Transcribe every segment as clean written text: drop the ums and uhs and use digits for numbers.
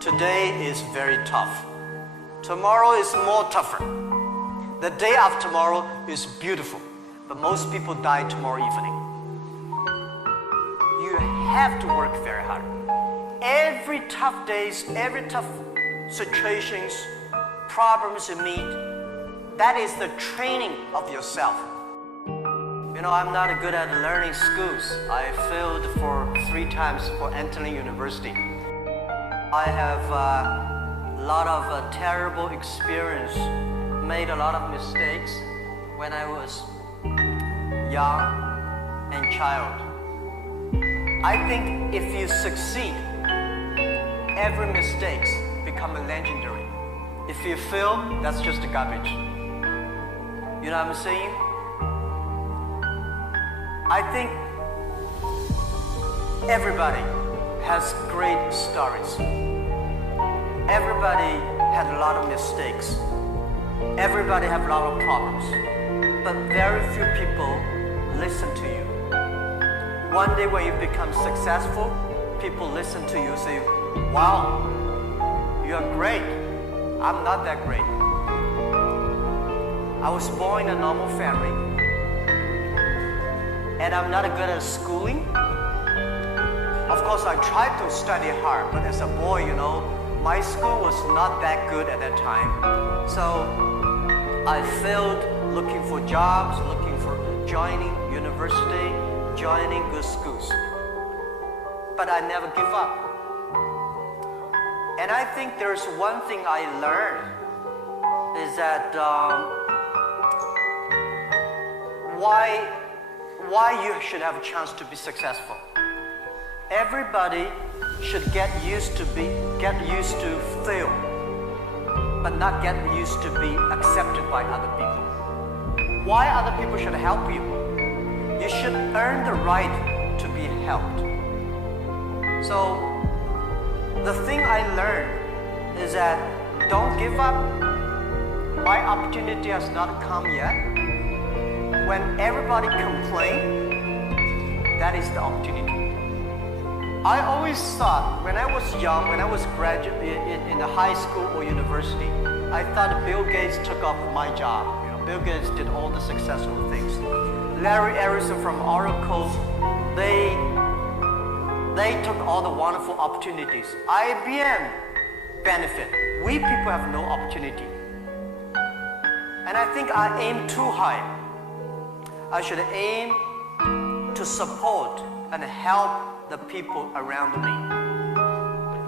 Today is very tough. Tomorrow is more tougher. The day after tomorrow is beautiful, but most people die tomorrow evening. You have to work very hard. Every tough days, every tough situations, problems you meet, that is the training of yourself. You know, I'm not good at learning schools. I failed for 3 times for entering university. I have a lot of terrible experience, made a lot of mistakes when I was young and child. I think if you succeed, every mistake becomes legendary. If you fail, that's just garbage. You know what I'm saying? I think everybody has great stories. Everybody had a lot of mistakes. Everybody have a lot of problems. But very few people listen to you. One day when you become successful, people listen to you and say, wow, you are great. I'm not that great. I was born in a normal family. And I'm not good at schooling. Of course, I tried to study hard, but as a boy, you know, my school was not that good at that time. So I failed looking for jobs, looking for joining university, joining good schools. But I never give up. And I think there's one thing I learned is that why you should have a chance to be successful. Everybody should get used to fail, but not get used to be accepted by other people. Why other people should help you? You should earn the right to be helped. So the thing I learned is that don't give up. My opportunity has not come yet. When everybody complains, that is the opportunity. I always thought when I was young, when I was graduate in the high school or university, I thought Bill Gates took off my job. You know, Bill Gates did all the successful things. Larry Ellison from Oracle, they took all the wonderful opportunities. IBM benefit. We people have no opportunity. And I think I aim too high. I should aim to support and help the people around me.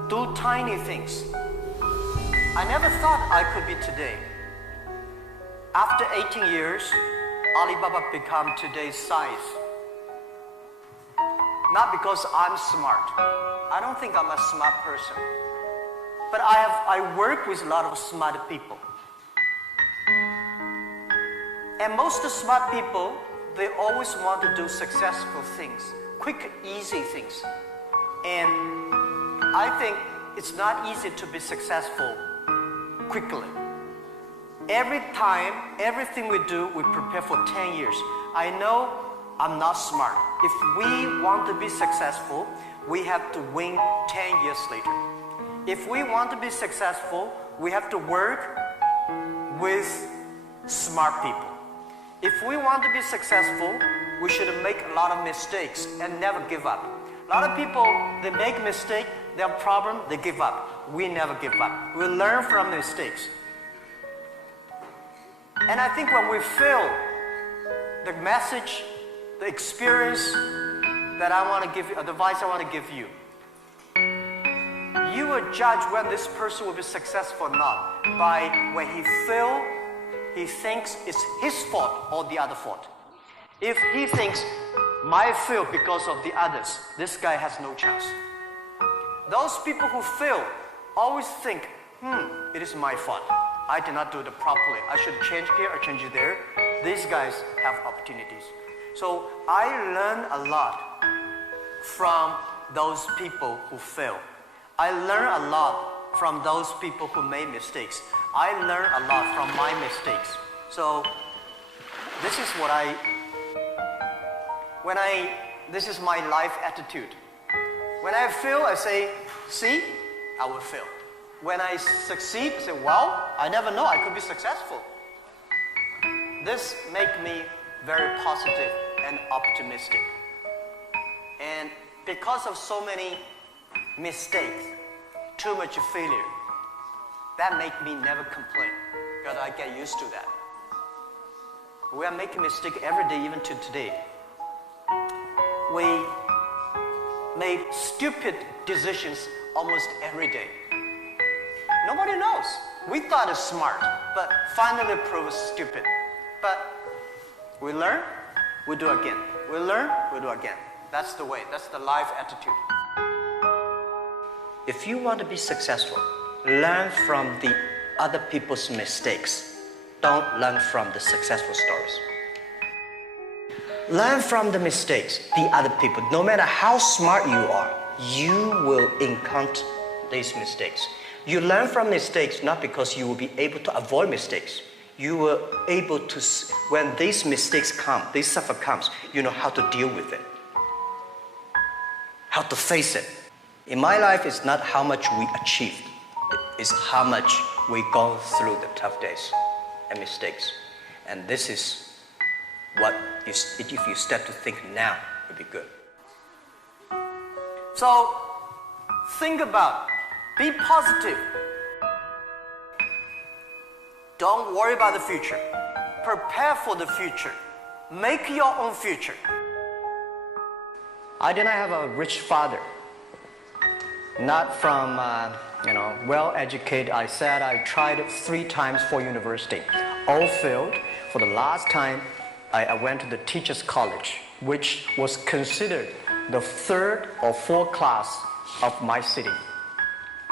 Do tiny things. I never thought I could be today. After 18 years, Alibaba became today's size. Not because I'm smart. I don't think I'm a smart person. But I work with a lot of smart people. And most smart people, they always want to do successful things, quick, easy things. And I think it's not easy to be successful quickly. Every time, everything we do, we prepare for 10 years. I know I'm not smart. If we want to be successful, we have to win 10 years later. If we want to be successful, we have to work with smart people. If we want to be successful, we should make a lot of mistakes and never give up. A lot of people, they make mistakes, they have problem, they give up. We never give up. We learn from mistakes. And I think when we fail, the message, the experience that I want to give you, advice I want to give you, you will judge when this person will be successful or not by when he fails, he thinks it's his fault or the other fault. If he thinks, my fail because of the others, this guy has no chance. Those people who fail always think, it is my fault. I did not do it properly. I should change here or change there. These guys have opportunities. So I learn a lot from those people who fail. I learn a lot from those people who made mistakes. I learn a lot from my mistakes. So this is this is my life attitude. When I fail, I say, see, I will fail. when I succeed, I say, well, I never know I could be successful. This makes me very positive and optimistic. And because of so many mistakes, too much failure, that makes me never complain, because I get used to that. We are making mistakes every day, even to today. We made stupid decisions almost every day. Nobody knows. We thought it's smart, but finally proved stupid. But we learn, we do again. We learn, we do again. That's the way. That's the life attitude. If you want to be successful, learn from the other people's mistakes. Don't learn from the successful stories. Learn from the mistakes, the other people. No matter how smart you are, you will encounter these mistakes. You learn from mistakes not because you will be able to avoid mistakes. You were able to, when these mistakes come, this suffer comes, you know how to deal with it, how to face it. In my life, it's not how much we achieved, it's how much we go through the tough days and mistakes. And this is what, if you start to think now, it'll be good. So, think about, be positive. Don't worry about the future. Prepare for the future. Make your own future. I did not have a rich father. Not from, well-educated. I said I tried 3 times for university. All failed. For the last time, I went to the teacher's college, which was considered the 3rd or 4th class of my city.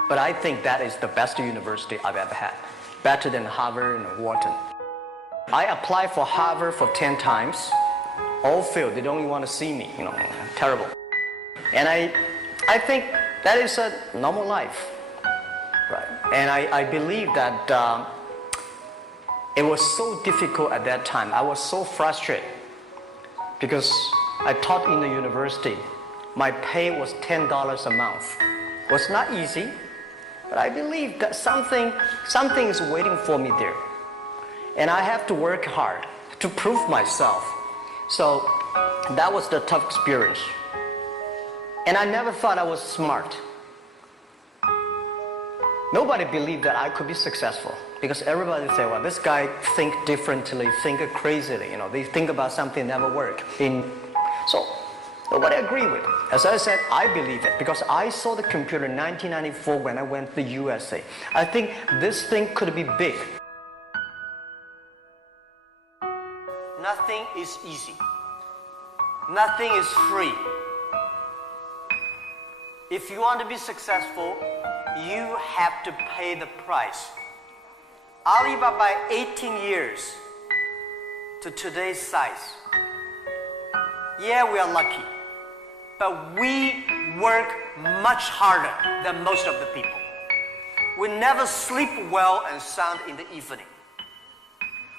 But I think that is the best university I've ever had. Better than Harvard and Wharton. I applied for Harvard for 10 times. All failed. They don't even want to see me, terrible. And I think that is a normal life, right? And I believe that it was so difficult at that time. I was so frustrated because I taught in the university. My pay was $10 a month. It was not easy, but I believe that something is waiting for me there. And I have to work hard to prove myself. So that was the tough experience. And I never thought I was smart. Nobody believed that I could be successful because everybody said, well, this guy think differently, think crazily, they think about something never work. So nobody agreed with it. As I said, I believe it because I saw the computer in 1994 when I went to the USA. I think this thing could be big. Nothing is easy. Nothing is free. If you want to be successful, you have to pay the price. Alibaba, 18 years to today's size. Yeah, we are lucky, but we work much harder than most of the people. We never sleep well and sound in the evening.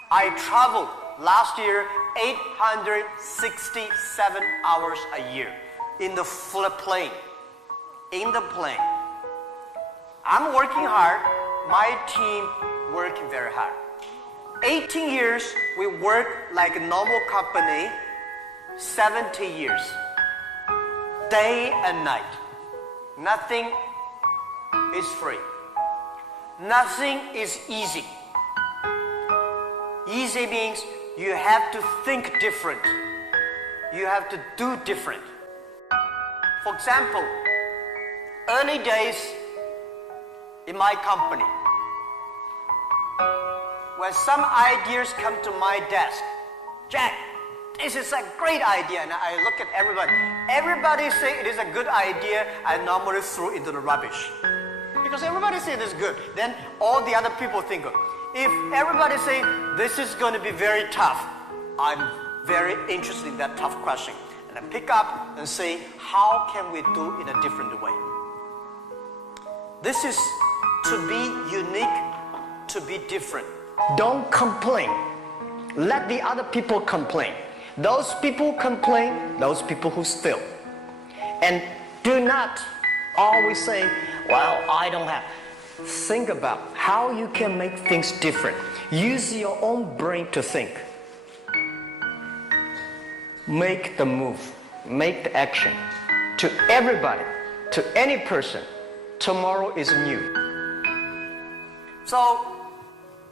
I traveled last year 867 hours a year in the plane. In the plane. I'm working hard, my team working very hard. 18 years, we work like a normal company, 70 years. Day and night. Nothing is free. Nothing is easy. Easy means you have to think different. You have to do different. For example, early days in my company, when some ideas come to my desk, Jack, this is a great idea, and I look at everybody. Everybody say it is a good idea, I normally throw it into the rubbish. Because everybody say it is good, then all the other people think of. If everybody say this is going to be very tough, I'm very interested in that tough question. And I pick up and say, how can we do it in a different way? This is to be unique, to be different. Don't complain. Let the other people complain. Those people complain, those people who steal. And do not always say, well, I don't have. think about how you can make things different. Use your own brain to think. Make the move, make the action. To everybody, to any person, tomorrow is new. So,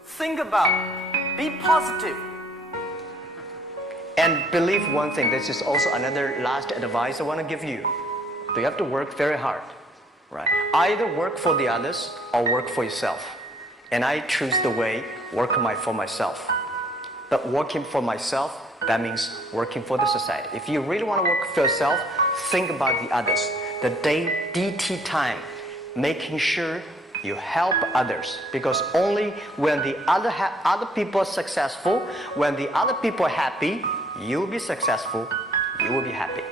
think about, be positive. And believe one thing, this is also another last advice I want to give you. You have to work very hard, right? Either work for the others or work for yourself. And I choose the way, work for myself. But working for myself, that means working for the society. If you really want to work for yourself, think about the others. The DT time, making sure you help others. Because only when the other people are successful, when the other people are happy, you will be successful, you will be happy.